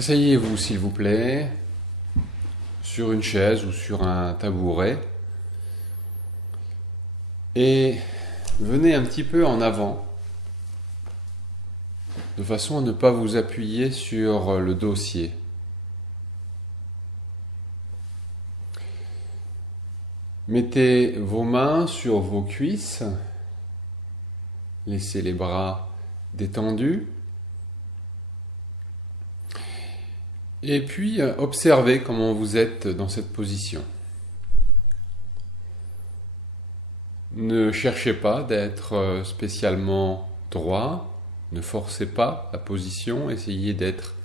Asseyez-vous, s'il vous plaît, sur une chaise ou sur un tabouret et venez un petit peu en avant, de façon à ne pas vous appuyer sur le dossier. Mettez vos mains sur vos cuisses, laissez les bras détendus. Et puis, observez comment vous êtes dans cette position. Ne cherchez pas d'être spécialement droit, ne forcez pas la position, essayez d'être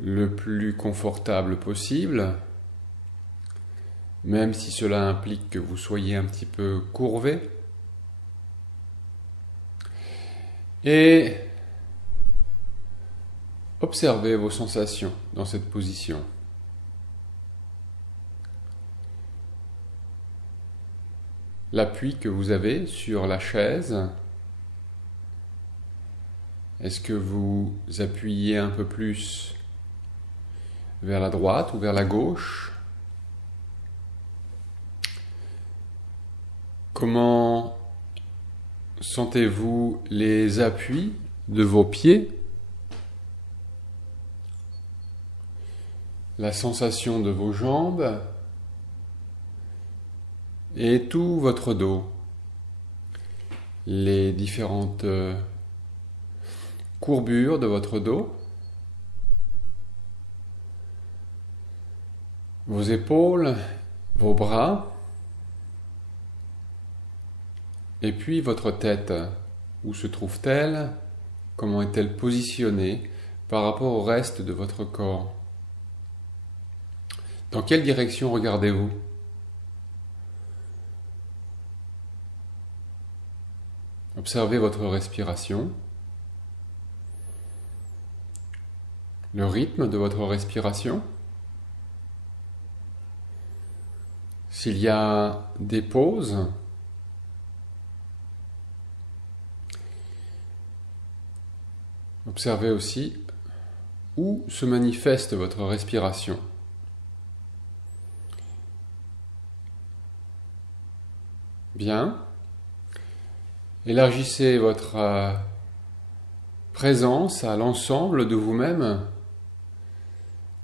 le plus confortable possible, même si cela implique que vous soyez un petit peu courvé. Et observez vos sensations dans cette position. L'appui que vous avez sur la chaise, est-ce que vous appuyez un peu plus vers la droite ou vers la gauche? Comment sentez-vous les appuis de vos pieds? La sensation de vos jambes et tout votre dos, les différentes courbures de votre dos, vos épaules, vos bras, et puis votre tête. Où se trouve-t-elle? Comment est-elle positionnée par rapport au reste de votre corps? Dans quelle direction regardez-vous? Observez votre respiration, le rythme de votre respiration. S'il y a des pauses, observez aussi où se manifeste votre respiration. Bien. Élargissez votre présence à l'ensemble de vous-même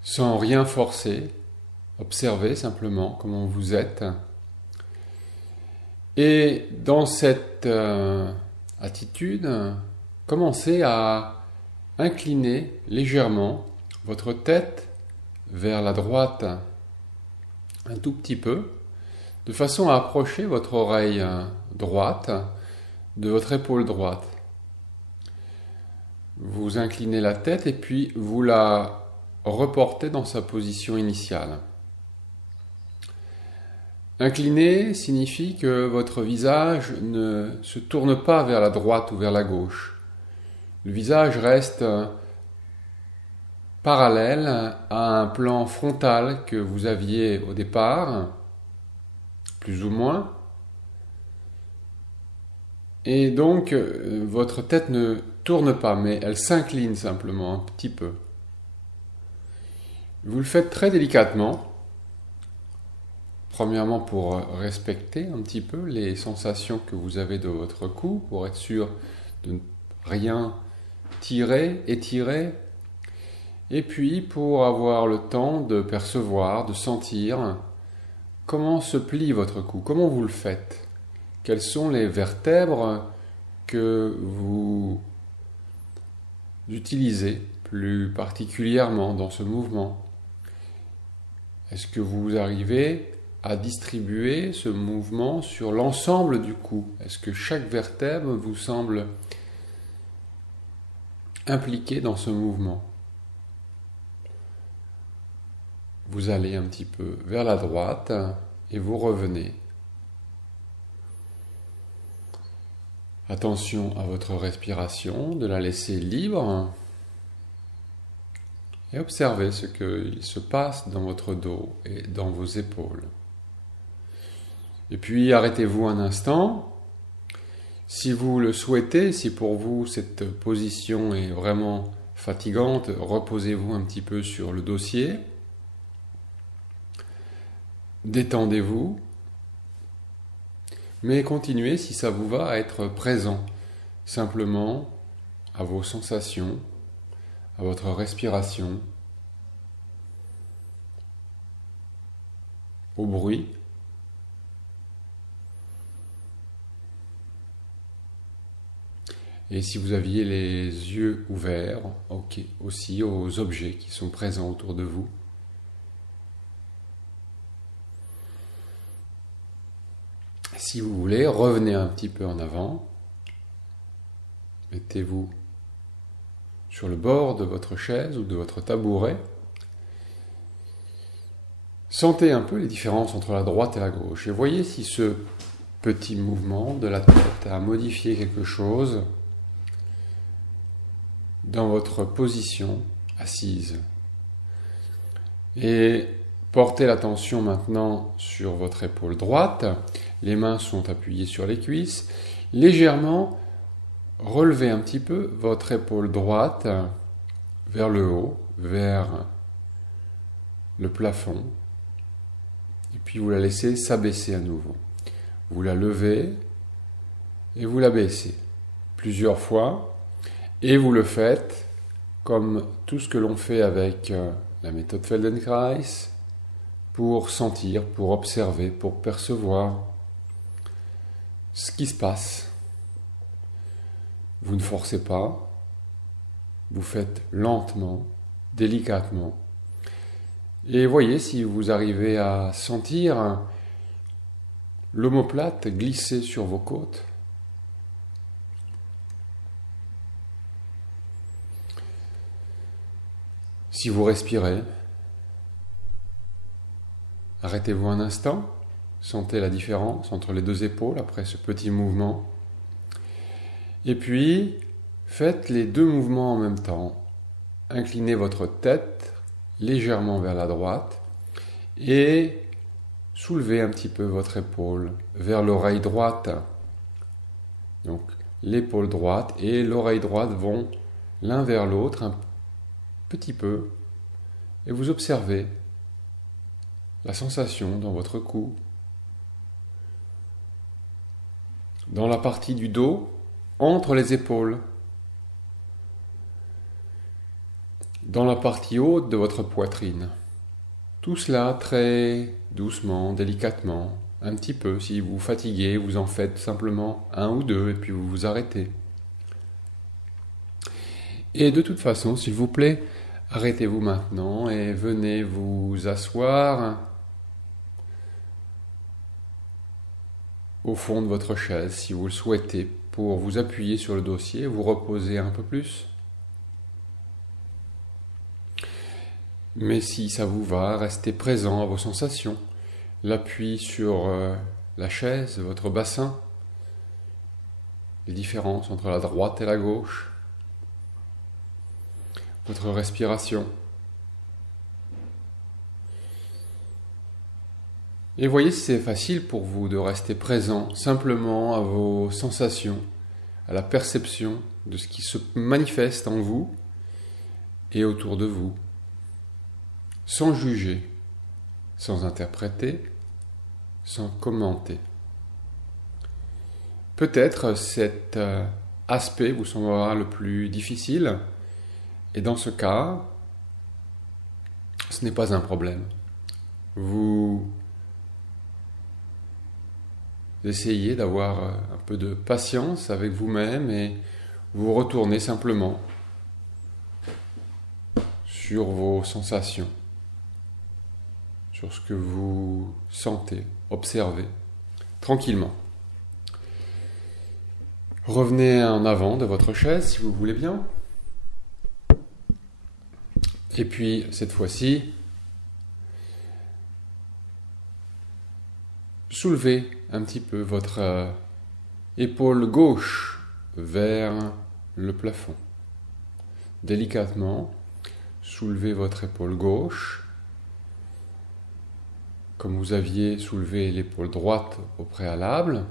sans rien forcer. Observez simplement comment vous êtes. Et dans cette attitude, commencez à incliner légèrement votre tête vers la droite un tout petit peu, de façon à approcher votre oreille droite de votre épaule droite. Vous inclinez la tête et puis vous la reportez dans sa position initiale. Incliner signifie que votre visage ne se tourne pas vers la droite ou vers la gauche. Le visage reste parallèle à un plan frontal que vous aviez au départ, plus ou moins. Et donc, votre tête ne tourne pas, mais elle s'incline simplement un petit peu. Vous le faites très délicatement. Premièrement, pour respecter un petit peu les sensations que vous avez de votre cou, pour être sûr de ne rien tirer, étirer. Et puis, pour avoir le temps de percevoir, de sentir comment se plie votre cou, comment vous le faites. Quelles sont les vertèbres que vous utilisez plus particulièrement dans ce mouvement? Est-ce que vous arrivez à distribuer ce mouvement sur l'ensemble du cou? Est-ce que chaque vertèbre vous semble impliquée dans ce mouvement? Vous allez un petit peu vers la droite et vous revenez. Attention à votre respiration, de la laisser libre et observez ce qu'il se passe dans votre dos et dans vos épaules. Et puis arrêtez-vous un instant. Si vous le souhaitez, si pour vous cette position est vraiment fatigante, reposez-vous un petit peu sur le dossier. Détendez-vous. Mais continuez, si ça vous va, à être présent. Simplement à vos sensations, à votre respiration, au bruit. Et si vous aviez les yeux ouverts, ok, aussi aux objets qui sont présents autour de vous. Si vous voulez, revenez un petit peu en avant. Mettez-vous sur le bord de votre chaise ou de votre tabouret. Sentez un peu les différences entre la droite et la gauche. Et voyez si ce petit mouvement de la tête a modifié quelque chose dans votre position assise. Et portez l'attention maintenant sur votre épaule droite. Les mains sont appuyées sur les cuisses. Légèrement, relevez un petit peu votre épaule droite vers le haut, vers le plafond. Et puis vous la laissez s'abaisser à nouveau. Vous la levez et vous la baissez plusieurs fois. Et vous le faites comme tout ce que l'on fait avec la méthode Feldenkrais, pour sentir, pour observer, pour percevoir ce qui se passe. Vous ne forcez pas, vous faites lentement, délicatement. Et voyez si vous arrivez à sentir l'omoplate glisser sur vos côtes. Si vous respirez, arrêtez-vous un instant, sentez la différence entre les deux épaules après ce petit mouvement. Et puis, faites les deux mouvements en même temps. Inclinez votre tête légèrement vers la droite et soulevez un petit peu votre épaule vers l'oreille droite. Donc, l'épaule droite et l'oreille droite vont l'un vers l'autre un petit peu et vous observez la sensation dans votre cou, dans la partie du dos, entre les épaules, dans la partie haute de votre poitrine. Tout cela très doucement, délicatement, un petit peu. Si vous fatiguez, vous en faites simplement un ou deux et puis vous vous arrêtez. Et de toute façon, s'il vous plaît, arrêtez-vous maintenant et venez vous asseoir au fond de votre chaise, si vous le souhaitez, pour vous appuyer sur le dossier et vous reposer un peu plus. Mais si ça vous va, restez présent à vos sensations. L'appui sur la chaise, votre bassin, les différences entre la droite et la gauche, votre respiration. Et voyez si c'est facile pour vous de rester présent simplement à vos sensations, à la perception de ce qui se manifeste en vous et autour de vous, sans juger, sans interpréter, sans commenter. Peut-être cet aspect vous semblera le plus difficile, et dans ce cas, ce n'est pas un problème. Vous essayez d'avoir un peu de patience avec vous-même et vous retournez simplement sur vos sensations, sur ce que vous sentez, observez, tranquillement. Revenez en avant de votre chaise si vous voulez bien. Et puis, cette fois-ci, soulevez un petit peu votre épaule gauche vers le plafond. Délicatement, soulevez votre épaule gauche, comme vous aviez soulevé l'épaule droite au préalable.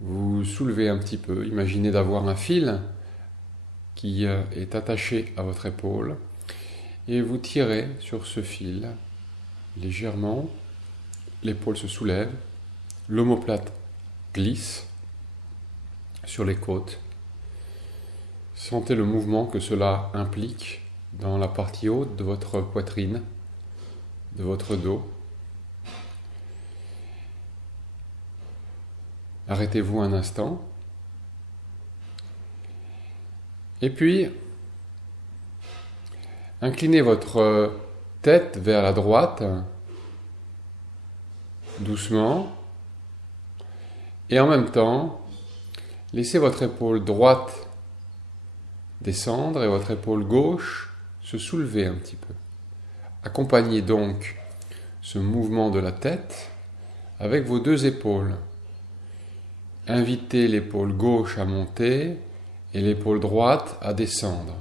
Vous soulevez un petit peu, imaginez d'avoir un fil qui est attaché à votre épaule et vous tirez sur ce fil légèrement. L'épaule se soulève, l'omoplate glisse sur les côtes. Sentez le mouvement que cela implique dans la partie haute de votre poitrine, de votre dos. Arrêtez-vous un instant. Et puis, inclinez votre tête vers la droite, doucement, et en même temps, laissez votre épaule droite descendre et votre épaule gauche se soulever un petit peu. Accompagnez donc ce mouvement de la tête avec vos deux épaules. Invitez l'épaule gauche à monter et l'épaule droite à descendre.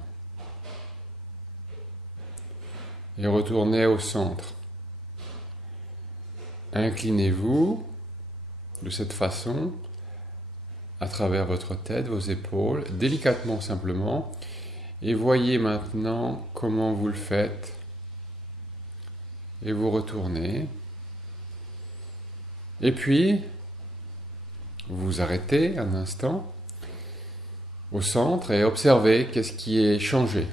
Et retournez au centre. Inclinez-vous de cette façon à travers votre tête, vos épaules, délicatement simplement, et voyez maintenant comment vous le faites. Et vous retournez. Et puis, vous vous arrêtez un instant au centre et observez qu'est-ce qui est changé.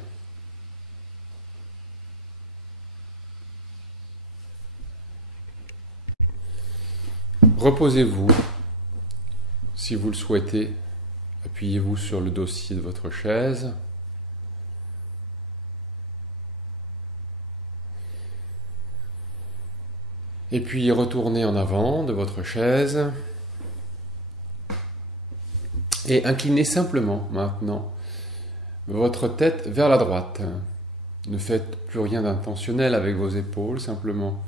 Reposez-vous. Si vous le souhaitez, appuyez-vous sur le dossier de votre chaise. Et puis retournez en avant de votre chaise. Et inclinez simplement maintenant votre tête vers la droite. Ne faites plus rien d'intentionnel avec vos épaules, simplement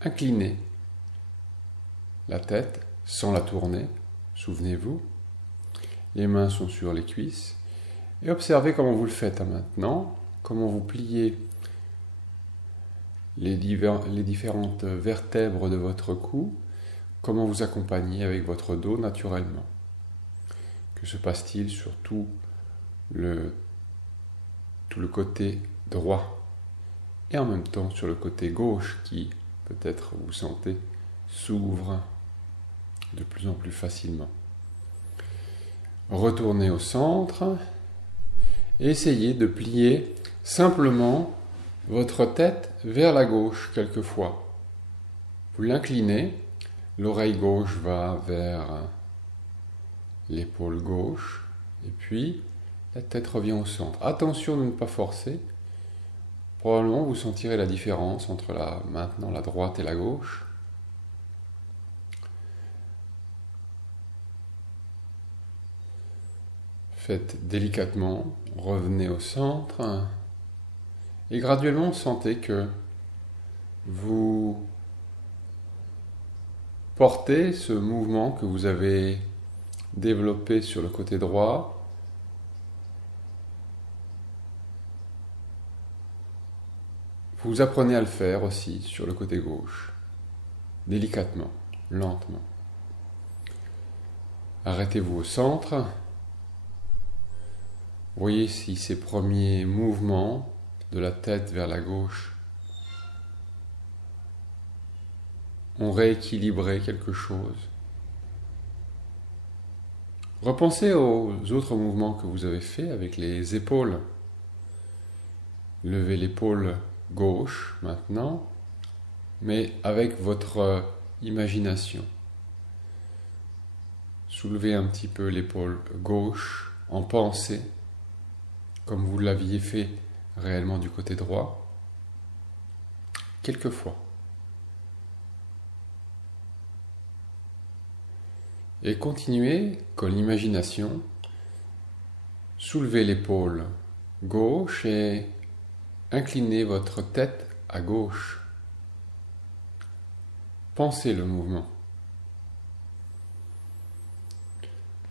inclinez la tête sans la tourner, souvenez-vous. Les mains sont sur les cuisses. Et observez comment vous le faites maintenant, comment vous pliez les différentes vertèbres de votre cou, comment vous accompagnez avec votre dos naturellement. Que se passe-t-il sur tout le côté droit et en même temps sur le côté gauche qui, peut-être vous sentez, s'ouvre de plus en plus facilement. Retournez au centre et essayez de plier simplement votre tête vers la gauche quelquefois. Vous l'inclinez, l'oreille gauche va vers l'épaule gauche et puis la tête revient au centre. Attention de ne pas forcer. Probablement vous sentirez la différence entre maintenant la droite et la gauche. Faites délicatement, revenez au centre et graduellement sentez que vous portez ce mouvement que vous avez développé sur le côté droit vous apprenez à le faire aussi sur le côté gauche, délicatement, lentement. Arrêtez-vous au centre. Voyez si ces premiers mouvements de la tête vers la gauche ont rééquilibré quelque chose. Repensez aux autres mouvements que vous avez faits avec les épaules. Levez l'épaule gauche maintenant, mais avec votre imagination. Soulevez un petit peu l'épaule gauche en pensée, comme vous l'aviez fait réellement du côté droit, quelquefois. Et continuez, comme l'imagination, soulevez l'épaule gauche et inclinez votre tête à gauche. Pensez le mouvement.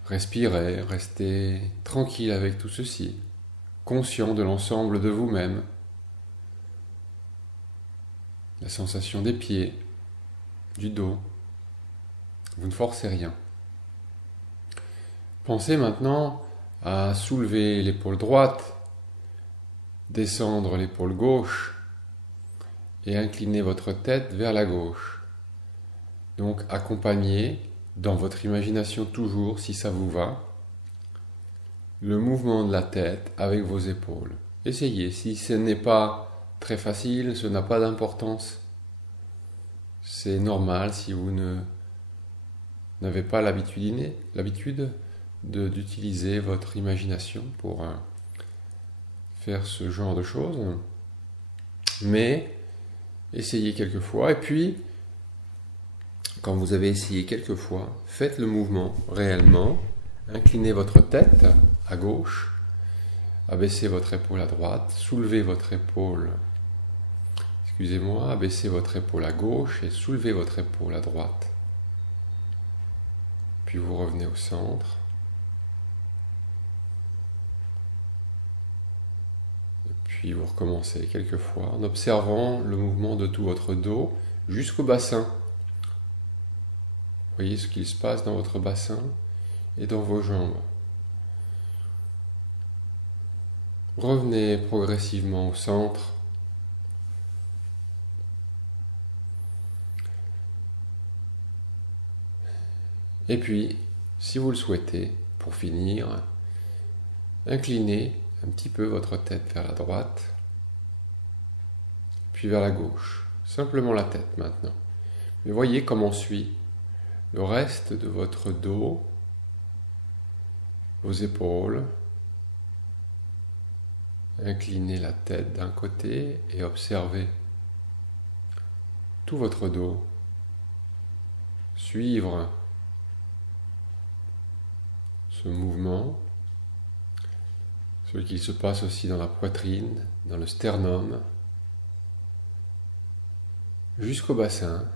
Respirez, restez tranquille avec tout ceci, conscient de l'ensemble de vous-même, la sensation des pieds, du dos. Vous ne forcez rien. Pensez maintenant à soulever l'épaule droite, descendre l'épaule gauche et incliner votre tête vers la gauche. Donc accompagnez dans votre imagination toujours, si ça vous va, le mouvement de la tête avec vos épaules. Essayez, si ce n'est pas très facile, ce n'a pas d'importance. C'est normal si vous n'avez pas l'habitude d'utiliser votre imagination pour faire ce genre de choses. Mais essayez quelques fois et puis, quand vous avez essayé quelques fois, faites le mouvement réellement. Inclinez votre tête à gauche, abaissez votre épaule à droite, soulevez votre épaule, abaissez votre épaule à gauche et soulevez votre épaule à droite. Puis vous revenez au centre. Et puis vous recommencez quelques fois en observant le mouvement de tout votre dos jusqu'au bassin. Voyez ce qu'il se passe dans votre bassin et dans vos jambes. Revenez progressivement au centre. Et puis, si vous le souhaitez, pour finir, inclinez un petit peu votre tête vers la droite, puis vers la gauche. Simplement la tête maintenant. Mais voyez comment suit le reste de votre dos, vos épaules. Inclinez la tête d'un côté et observez tout votre dos. Suivre ce mouvement, ce qui se passe aussi dans la poitrine, dans le sternum, jusqu'au bassin.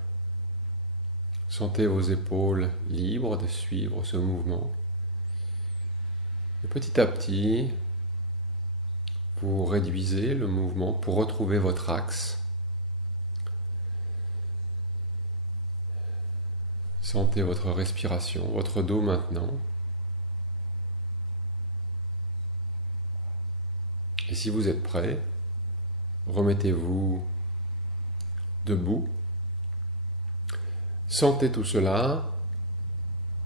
Sentez vos épaules libres de suivre ce mouvement. Et petit à petit, vous réduisez le mouvement pour retrouver votre axe. Sentez votre respiration, votre dos maintenant. Et si vous êtes prêt, remettez-vous debout. Sentez tout cela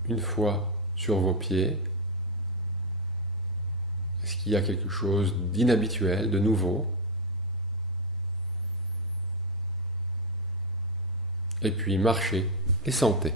une fois sur vos pieds. Est-ce qu'il y a quelque chose d'inhabituel, de nouveau? Et puis marchez et sentez.